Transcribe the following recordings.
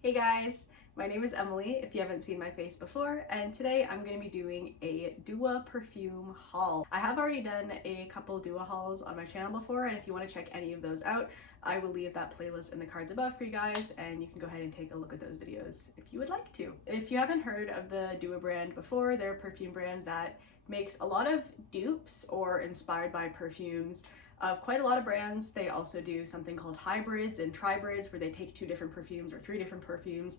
Hey guys, my name is Emily if you haven't seen my face before, and today I'm going to be doing a Dua perfume haul. I have already done a couple Dua hauls on my channel before, and if you want to check any of those out, I will leave that playlist in the cards above for you guys, and you can go ahead and take a look at those videos if you would like to. If you haven't heard of the Dua brand before, they're a perfume brand that makes a lot of dupes or inspired by perfumes of quite a lot of brands. They also do something called hybrids and tribrids, where they take 2 different perfumes or 3 different perfumes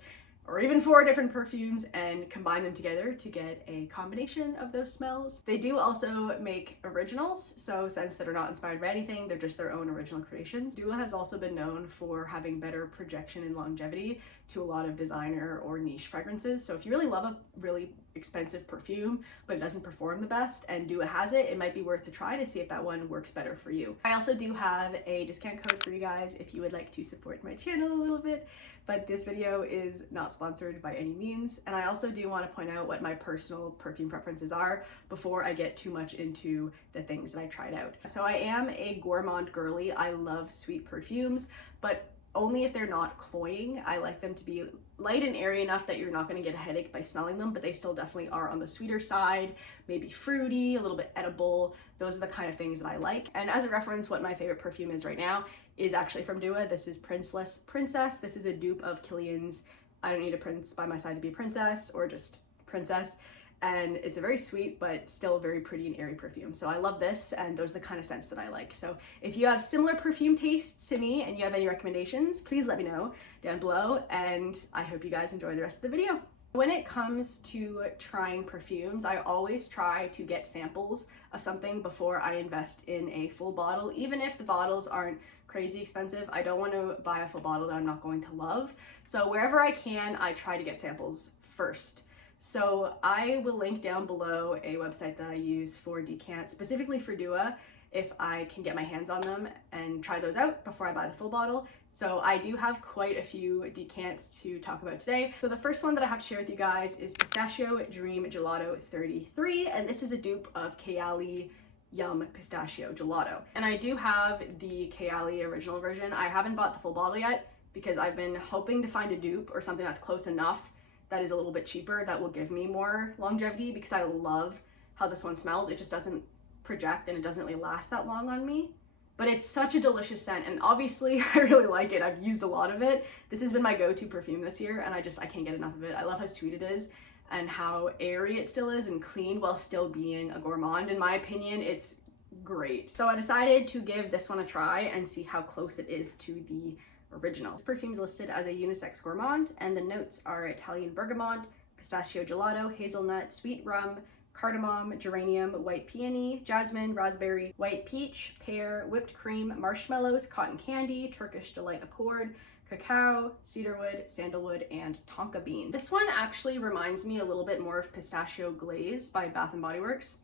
or even 4 different perfumes and combine them together to get a combination of those smells. They do also make originals, so scents that are not inspired by anything, they're just their own original creations. Dua has also been known for having better projection and longevity to a lot of designer or niche fragrances. So if you really love a really expensive perfume but it doesn't perform the best and Dua has it, it might be worth a try to see if that one works better for you. I also do have a discount code for you guys if you would like to support my channel a little bit, but this video is not sponsored by any means. And I also do want to point out what my personal perfume preferences are before I get too much into the things that I tried out. So I am a gourmand girly. I love sweet perfumes, but only if they're not cloying. I like them to be light and airy enough that you're not going to get a headache by smelling them, but they still definitely are on the sweeter side, maybe fruity, a little bit edible. Those are the kind of things that I like. And as a reference, what my favorite perfume is right now is actually from Dua. This is Princeless Princess. This is a dupe of Kilian's I Don't Need a Prince by My Side to Be a Princess, or just Princess. And it's a very sweet but still very pretty and airy perfume. So I love this, and those are the kind of scents that I like. So if you have similar perfume tastes to me and you have any recommendations, please let me know down below, and I hope you guys enjoy the rest of the video. When it comes to trying perfumes, I always try to get samples of something before I invest in a full bottle. Even if the bottles aren't crazy expensive, I don't want to buy a full bottle that I'm not going to love. So wherever I can, I try to get samples first. So I will link down below a website that I use for decants, specifically for Dua, if I can get my hands on them and try those out before I buy the full bottle. So I do have quite a few decants to talk about today. So the first one that I have to share with you guys is Pistachio Dream Gelato 33, and this is a dupe of Kayali Yum Pistachio Gelato. And I do have the Kayali original version. I haven't bought the full bottle yet because I've been hoping to find a dupe or something that's close enough that is a little bit cheaper that will give me more longevity, because I love how this one smells. It just doesn't project and it doesn't really last that long on me, but it's such a delicious scent, and obviously I really like it. I've used a lot of it. This has been my go-to perfume this year, and I can't get enough of it. I love how sweet it is and how airy it still is and clean while still being a gourmand. In my opinion, it's great. So I decided to give this one a try and see how close it is to the original. This perfume is listed as a unisex gourmand, and the notes are Italian bergamot, pistachio gelato, hazelnut, sweet rum, cardamom, geranium, white peony, jasmine, raspberry, white peach, pear, whipped cream, marshmallows, cotton candy, Turkish delight accord, cacao, cedarwood, sandalwood, and tonka bean. This one actually reminds me a little bit more of Pistachio Glaze by Bath & Body Works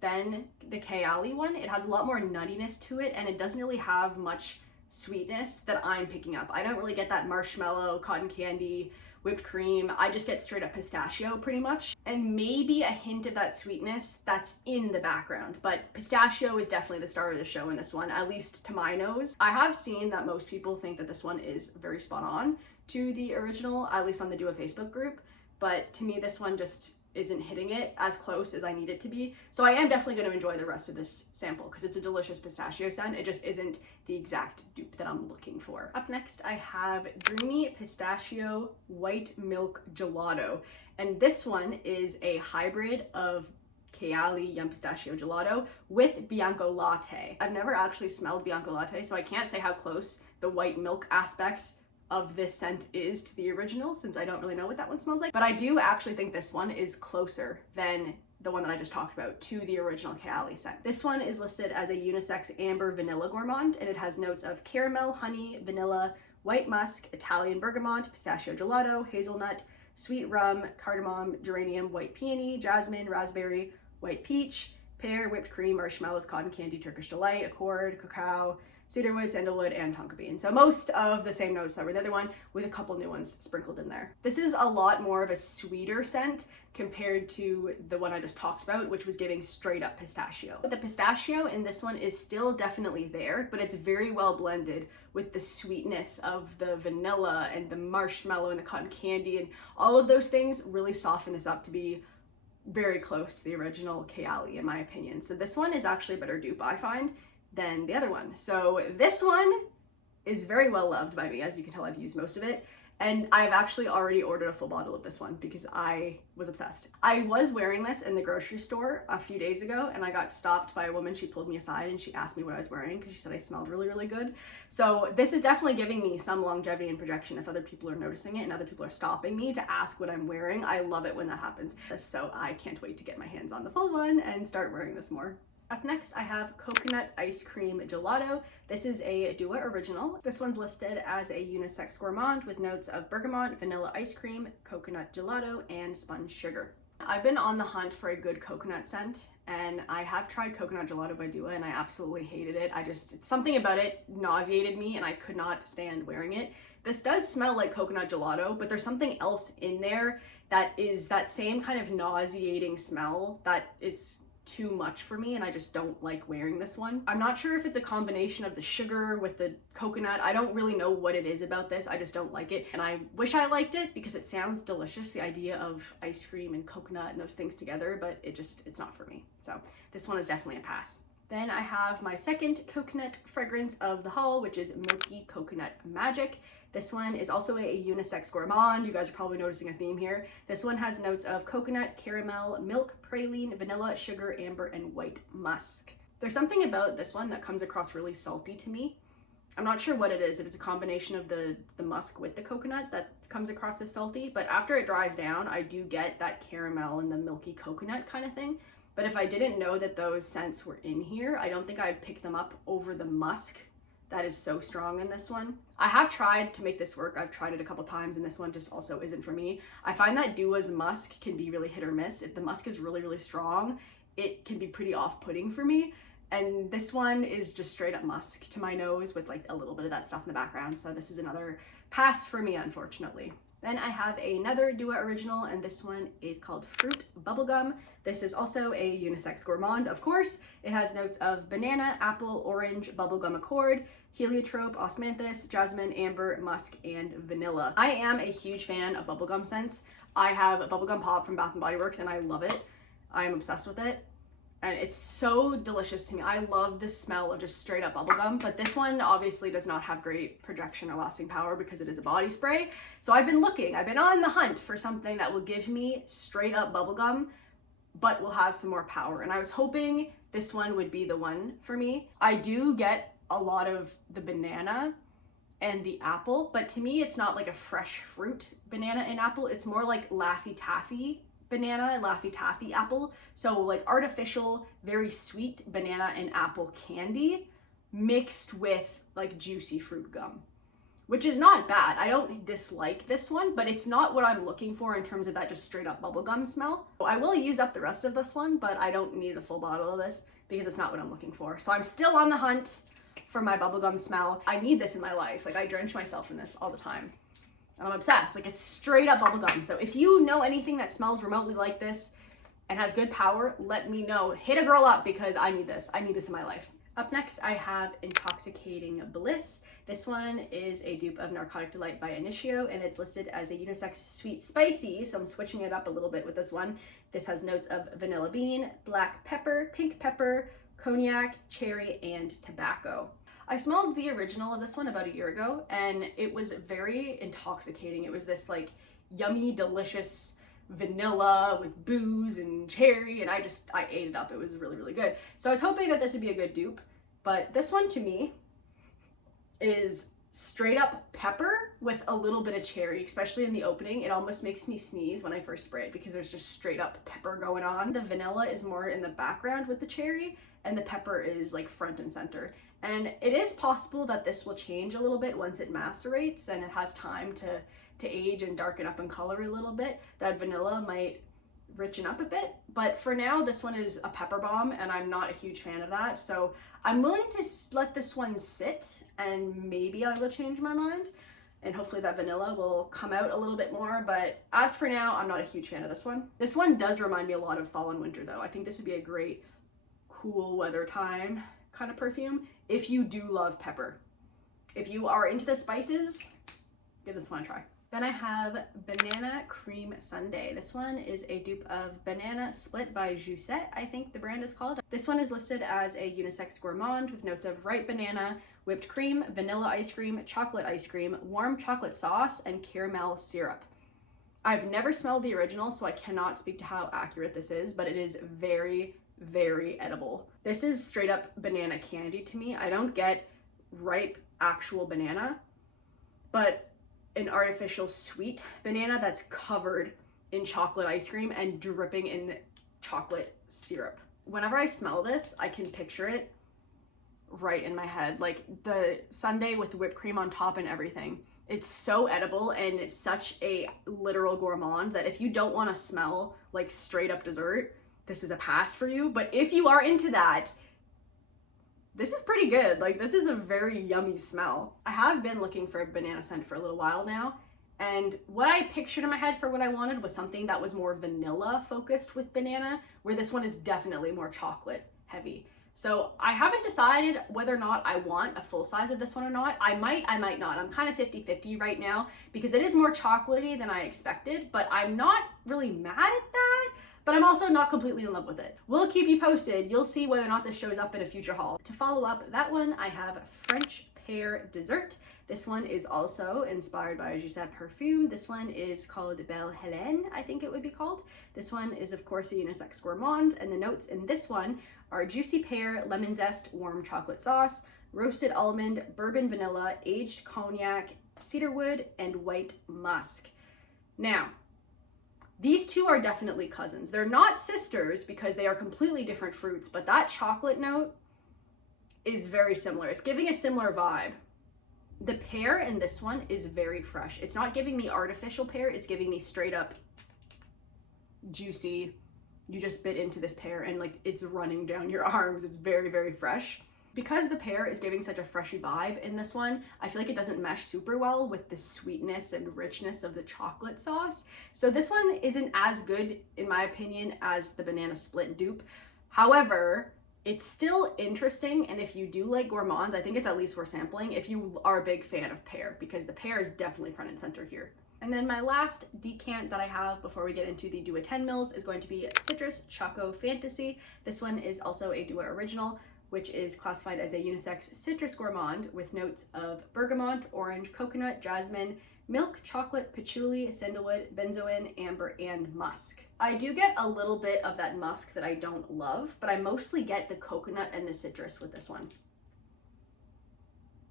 than the Kayali one. It has a lot more nuttiness to it, and it doesn't really have much sweetness that I'm picking up. I don't really get that marshmallow, cotton candy, whipped cream. I just get straight up pistachio pretty much, and maybe a hint of that sweetness that's in the background, but pistachio is definitely the star of the show in this one, at least to my nose. I have seen that most people think that this one is very spot on to the original, at least on the Dua Facebook group, but to me this one just isn't hitting it as close as I need it to be. So I am definitely going to enjoy the rest of this sample because it's a delicious pistachio scent. It just isn't the exact dupe that I'm looking for. Up next, I have Dreamy Pistachio White Milk Gelato. And this one is a hybrid of Kayali Yum Pistachio Gelato with Bianco Latte. I've never actually smelled Bianco Latte, so I can't say how close the white milk aspect of this scent is to the original, since I don't really know what that one smells like, but I do actually think this one is closer than the one that I just talked about to the original Kayali scent. This one is listed as a unisex amber vanilla gourmand, and it has notes of caramel, honey, vanilla, white musk, Italian bergamot, pistachio gelato, hazelnut, sweet rum, cardamom, geranium, white peony, jasmine, raspberry, white peach, pear, whipped cream, marshmallows, cotton candy, Turkish delight, accord, cacao, cedarwood, sandalwood, and tonka bean. So most of the same notes that were the other one, with a couple new ones sprinkled in there. This is a lot more of a sweeter scent compared to the one I just talked about, which was giving straight up pistachio. The pistachio in this one is still definitely there, but it's very well blended with the sweetness of the vanilla and the marshmallow and the cotton candy, and all of those things really soften this up to be very close to the original Kayali in my opinion. So this one is actually a better dupe, I find, than the other one. So this one is very well loved by me. As you can tell, I've used most of it. And I've actually already ordered a full bottle of this one because I was obsessed. I was wearing this in the grocery store a few days ago and I got stopped by a woman. She pulled me aside and she asked me what I was wearing because she said I smelled really, really good. So this is definitely giving me some longevity and projection if other people are noticing it and other people are stopping me to ask what I'm wearing. I love it when that happens. So I can't wait to get my hands on the full one and start wearing this more. Up next, I have Coconut Ice Cream Gelato. This is a Dua original. This one's listed as a unisex gourmand with notes of bergamot, vanilla ice cream, coconut gelato, and spun sugar. I've been on the hunt for a good coconut scent, and I have tried Coconut Gelato by Dua, and I absolutely hated it. Something about it nauseated me, and I could not stand wearing it. This does smell like coconut gelato, but there's something else in there that is that same kind of nauseating smell that is too much for me, and I just don't like wearing this one. I'm not sure if it's a combination of the sugar with the coconut. I don't really know what it is about this. I just don't like it, and I wish I liked it because it sounds delicious, the idea of ice cream and coconut and those things together, but it's not for me. So this one is definitely a pass. Then I have my second coconut fragrance of the haul, which is Milky Coconut Magic. This one is also a unisex gourmand. You guys are probably noticing a theme here. This one has notes of coconut, caramel, milk, praline, vanilla, sugar, amber, and white musk. There's something about this one that comes across really salty to me. I'm not sure what it is, if it's a combination of the musk with the coconut that comes across as salty, but after it dries down, I do get that caramel and the milky coconut kind of thing. But if I didn't know that those scents were in here, I don't think I'd pick them up over the musk that is so strong in this one. I have tried to make this work. I've tried it a couple times and this one just also isn't for me. I find that Dua's musk can be really hit or miss. If the musk is really, really strong, it can be pretty off-putting for me. And this one is just straight up musk to my nose with like a little bit of that stuff in the background. So this is another pass for me, unfortunately. Then I have another Dua original, and this one is called Fruit Bubblegum. This is also a unisex gourmand, of course. It has notes of banana, apple, orange, bubblegum accord, heliotrope, osmanthus, jasmine, amber, musk, and vanilla. I am a huge fan of bubblegum scents. I have a bubblegum pop from Bath & Body Works, and I love it. I am obsessed with it. And it's so delicious to me. I love the smell of just straight up bubblegum, but this one obviously does not have great projection or lasting power because it is a body spray. So I've been on the hunt for something that will give me straight up bubblegum, but will have some more power. And I was hoping this one would be the one for me. I do get a lot of the banana and the apple, but to me, it's not like a fresh fruit banana and apple. It's more like Laffy Taffy banana and Laffy Taffy apple. So like artificial, very sweet banana and apple candy mixed with like juicy fruit gum, which is not bad. I don't dislike this one, but it's not what I'm looking for in terms of that just straight up bubblegum smell. I will use up the rest of this one, but I don't need a full bottle of this because it's not what I'm looking for. So I'm still on the hunt for my bubblegum smell. I need this in my life. Like I drench myself in this all the time. And I'm obsessed. Like it's straight up bubblegum. So if you know anything that smells remotely like this and has good power, let me know. Hit a girl up because I need this. I need this in my life. Up next, I have Intoxicating Bliss. This one is a dupe of Narcotic Delight by Initio, and it's listed as a unisex sweet spicy, so I'm switching it up a little bit with this one. This has notes of vanilla bean, black pepper, pink pepper, cognac, cherry, and tobacco. I smelled the original of this one about a year ago, and it was very intoxicating. It was this like yummy, delicious vanilla with booze and cherry, and I ate it up. It was really, really good. So I was hoping that this would be a good dupe, but this one to me is straight up pepper with a little bit of cherry, especially in the opening. It almost makes me sneeze when I first spray it because there's just straight up pepper going on. The vanilla is more in the background with the cherry, and the pepper is like front and center. And it is possible that this will change a little bit once it macerates and it has time to age and darken up in color a little bit. That vanilla might richen up a bit, but for now this one is a pepper bomb and I'm not a huge fan of that. So I'm willing to let this one sit and maybe I will change my mind. And hopefully that vanilla will come out a little bit more, but as for now, I'm not a huge fan of this one. This one does remind me a lot of fall and winter though. I think this would be a great cool weather time kind of perfume if you do love pepper. If you are into the spices, give this one a try. Then I have Banana Cream Sundae. This one is a dupe of Banana Split by Joussette, I think the brand is called. This one is listed as a unisex gourmand with notes of ripe banana, whipped cream, vanilla ice cream, chocolate ice cream, warm chocolate sauce, and caramel syrup. I've never smelled the original, so I cannot speak to how accurate this is, but it is very, very edible. This is straight up banana candy to me. I don't get ripe actual banana, but an artificial sweet banana that's covered in chocolate ice cream and dripping in chocolate syrup. Whenever I smell this, I can picture it right in my head, like the sundae with whipped cream on top and everything. It's so edible and it's such a literal gourmand that if you don't want to smell like straight up dessert, this is a pass for you. But if you are into that, this is pretty good. Like, this is a very yummy smell. I have been looking for a banana scent for a little while now, and what I pictured in my head for what I wanted was something that was more vanilla focused with banana, where this one is definitely more chocolate heavy. So I haven't decided whether or not I want a full size of this one or not. I might not. I'm kind of 50-50 right now because it is more chocolatey than I expected, but I'm not really mad at that. But I'm also not completely in love with it. We'll keep you posted. You'll see whether or not this shows up in a future haul. To follow up that one, I have French Pear Dessert. This one is also inspired by Joussette perfume. This one is called Belle Hélène, I think it would be called. This one is of course a unisex gourmand, and the notes in this one are juicy pear, lemon zest, warm chocolate sauce, roasted almond, bourbon vanilla, aged cognac, cedarwood, and white musk. Now, these two are definitely cousins. They're not sisters because they are completely different fruits, but that chocolate note is very similar. It's giving a similar vibe. The pear in this one is very fresh. It's not giving me artificial pear, it's giving me straight up juicy. You just bit into this pear and like it's running down your arms. It's very, very fresh. Because the pear is giving such a freshy vibe in this one, I feel like it doesn't mesh super well with the sweetness and richness of the chocolate sauce. So this one isn't as good, in my opinion, as the Banana Split dupe. However, it's still interesting, and if you do like gourmands, I think it's at least worth sampling if you are a big fan of pear, because the pear is definitely front and center here. And then my last decant that I have before we get into the Dua 10 mils is going to be Citrus Choco Fantasy. This one is also a Dua original, which is classified as a unisex citrus gourmand with notes of bergamot, orange, coconut, jasmine, milk, chocolate, patchouli, sandalwood, benzoin, amber, and musk. I do get a little bit of that musk that I don't love, but I mostly get the coconut and the citrus with this one.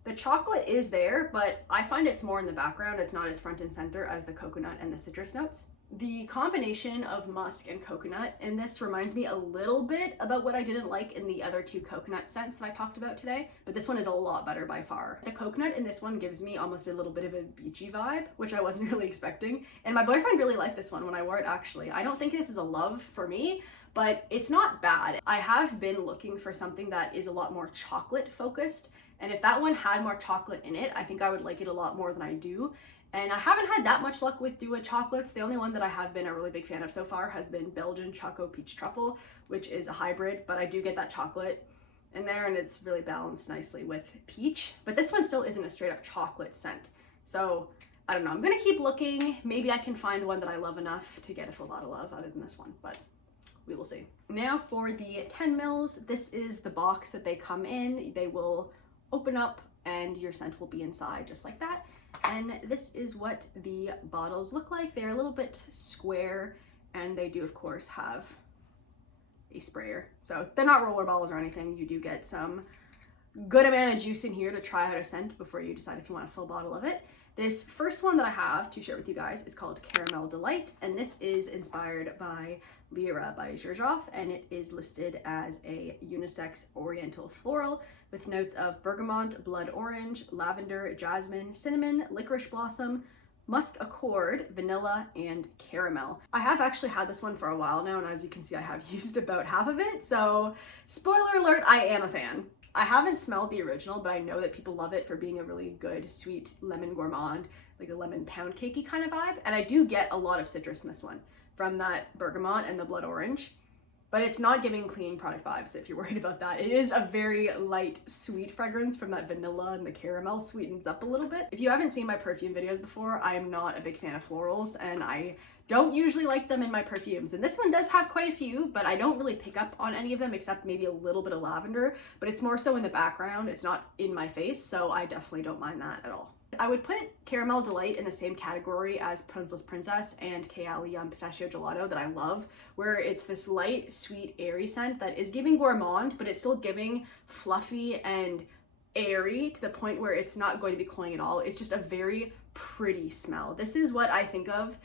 The chocolate is there, but I find it's more in the background. It's not as front and center as the coconut and the citrus notes. The combination of musk and coconut in this reminds me a little bit about what I didn't like in the other two coconut scents that I talked about today, but this one is a lot better by far. The coconut in this one gives me almost a little bit of a beachy vibe, which I wasn't really expecting, and my boyfriend really liked this one when I wore it actually. I don't think this is a love for me, but it's not bad. I have been looking for something that is a lot more chocolate focused, and if that one had more chocolate in it, I think I would like it a lot more than I do. And I haven't had that much luck with Dua chocolates. The only one that I have been a really big fan of so far has been Belgian Choco Peach Truffle, which is a hybrid, but I do get that chocolate in there and it's really balanced nicely with peach. But this one still isn't a straight up chocolate scent. So I don't know, I'm gonna keep looking. Maybe I can find one that I love enough to get a full lot of love other than this one, but we will see. Now for the 10 mils, this is the box that they come in. They will open up and your scent will be inside just like that. And this is what the bottles look like. They're a little bit square and they do of course have a sprayer. So they're not roller balls or anything. You do get some good amount of juice in here to try out a scent before you decide if you want a full bottle of it. This first one that I have to share with you guys is called Caramel Delight, and this is inspired by Lyra by Xerjoff, and it is listed as a unisex oriental floral with notes of bergamot, blood orange, lavender, jasmine, cinnamon, licorice blossom, musk accord, vanilla, and caramel. I have actually had this one for a while now, and as you can see, I have used about half of it, so spoiler alert, I am a fan. I haven't smelled the original, but I know that people love it for being a really good sweet lemon gourmand, like a lemon pound cakey kind of vibe. And I do get a lot of citrus in this one from that bergamot and the blood orange, but it's not giving clean product vibes if you're worried about that. It is a very light, sweet fragrance from that vanilla, and the caramel sweetens up a little bit. If you haven't seen my perfume videos before, I am not a big fan of florals, and I don't usually like them in my perfumes. And this one does have quite a few, but I don't really pick up on any of them except maybe a little bit of lavender, but it's more so in the background. It's not in my face, so I definitely don't mind that at all. I would put Caramel Delight in the same category as Princeless Princess and Kayali Yum Pistachio Gelato that I love, where it's this light, sweet, airy scent that is giving gourmand, but it's still giving fluffy and airy to the point where it's not going to be cloying at all. It's just a very pretty smell. This is what I think of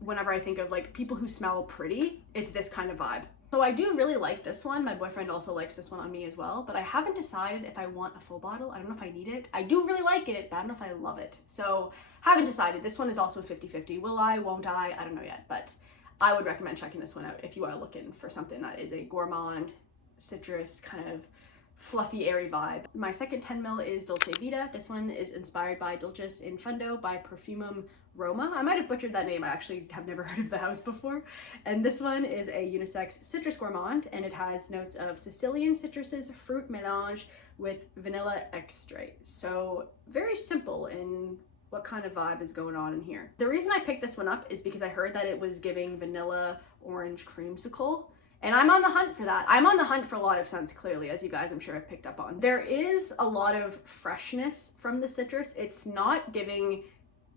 whenever I think of like people who smell pretty. It's this kind of vibe. So I do really like this one. My boyfriend also likes this one on me as well, but I haven't decided if I want a full bottle. I don't know if I need it. I do really like it, but I don't know if I love it. So haven't decided. This one is also 50-50. Will I, won't I don't know yet, but I would recommend checking this one out if you are looking for something that is a gourmand, citrus, kind of fluffy, airy vibe. My second 10 ml is Dolce Vita. This one is inspired by Dulcis in Fundo by Perfumum Roma. I might have butchered that name. I actually have never heard of the house before. And this one is a unisex citrus gourmand, and it has notes of Sicilian citruses, fruit melange with vanilla extract. So very simple in what kind of vibe is going on in here. The reason I picked this one up is because I heard that it was giving vanilla orange creamsicle, and I'm on the hunt for that. I'm on the hunt for a lot of scents, clearly, as you guys I'm sure have picked up on. There is a lot of freshness from the citrus. It's not giving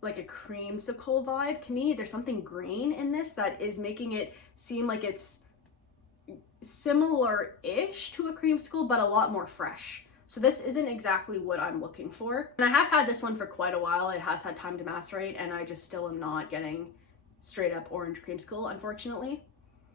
like a creamsicle vibe to me. There's something green in this that is making it seem like it's similar-ish to a creamsicle, but a lot more fresh. So this isn't exactly what I'm looking for. And I have had this one for quite a while. It has had time to macerate, and I just still am not getting straight up orange creamsicle, unfortunately.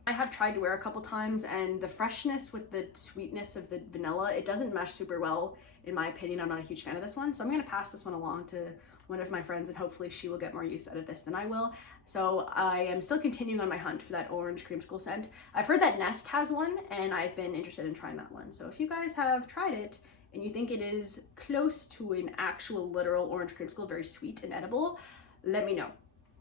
I have tried to wear a couple times, and the freshness with the sweetness of the vanilla, it doesn't mesh super well, in my opinion. I'm not a huge fan of this one, so I'm gonna pass this one along to one of my friends, and hopefully she will get more use out of this than I will. So I am still continuing on my hunt for that orange creamsicle scent. I've heard that Nest has one, and I've been interested in trying that one. So if you guys have tried it and you think it is close to an actual literal orange creamsicle, very sweet and edible, let me know.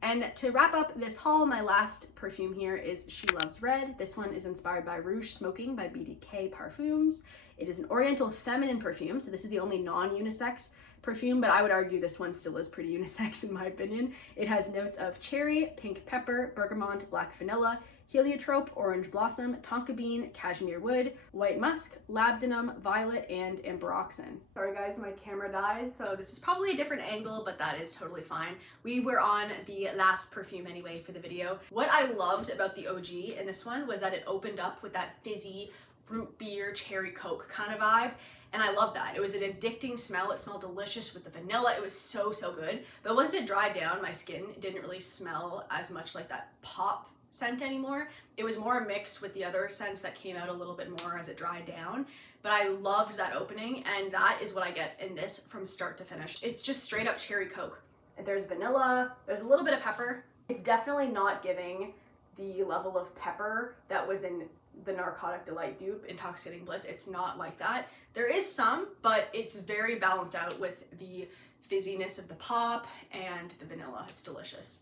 And to wrap up this haul, my last perfume here is She Loves Red. This one is inspired by Rouge Smoking by BDK Parfums. It is an oriental feminine perfume, so this is the only non-unisex perfume, but I would argue this one still is pretty unisex in my opinion. It has notes of cherry, pink pepper, bergamot, black vanilla, heliotrope, orange blossom, tonka bean, cashmere wood, white musk, labdanum, violet, and ambroxan. Sorry guys, my camera died, so this is probably a different angle, but that is totally fine. We were on the last perfume anyway for the video. What I loved about the OG in this one was that it opened up with that fizzy root beer, cherry coke kind of vibe. And I love that. It was an addicting smell. It smelled delicious with the vanilla. It was so, so good. But once it dried down, my skin didn't really smell as much like that pop scent anymore. It was more mixed with the other scents that came out a little bit more as it dried down. But I loved that opening, and that is what I get in this from start to finish. It's just straight up cherry coke. There's vanilla, there's a little bit of pepper. It's definitely not giving the level of pepper that was in the Narcotic Delight dupe, Intoxicating Bliss. It's not like that. There is some, but it's very balanced out with the fizziness of the pop and the vanilla. It's delicious.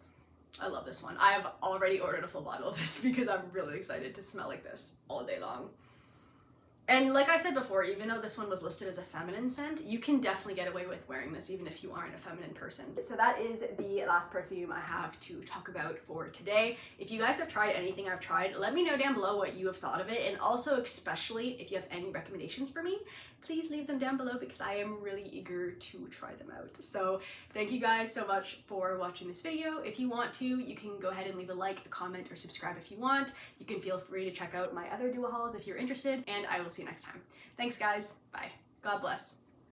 I love this one. I have already ordered a full bottle of this because I'm really excited to smell like this all day long. And like I said before, even though this one was listed as a feminine scent, you can definitely get away with wearing this even if you aren't a feminine person. So that is the last perfume I have to talk about for today. If you guys have tried anything I've tried, let me know down below what you have thought of it. And also, especially if you have any recommendations for me, please leave them down below because I am really eager to try them out. So thank you guys so much for watching this video. If you want to, you can go ahead and leave a like, a comment, or subscribe if you want. You can feel free to check out my other duo hauls if you're interested, and I will see you next time. Thanks guys, bye. God bless.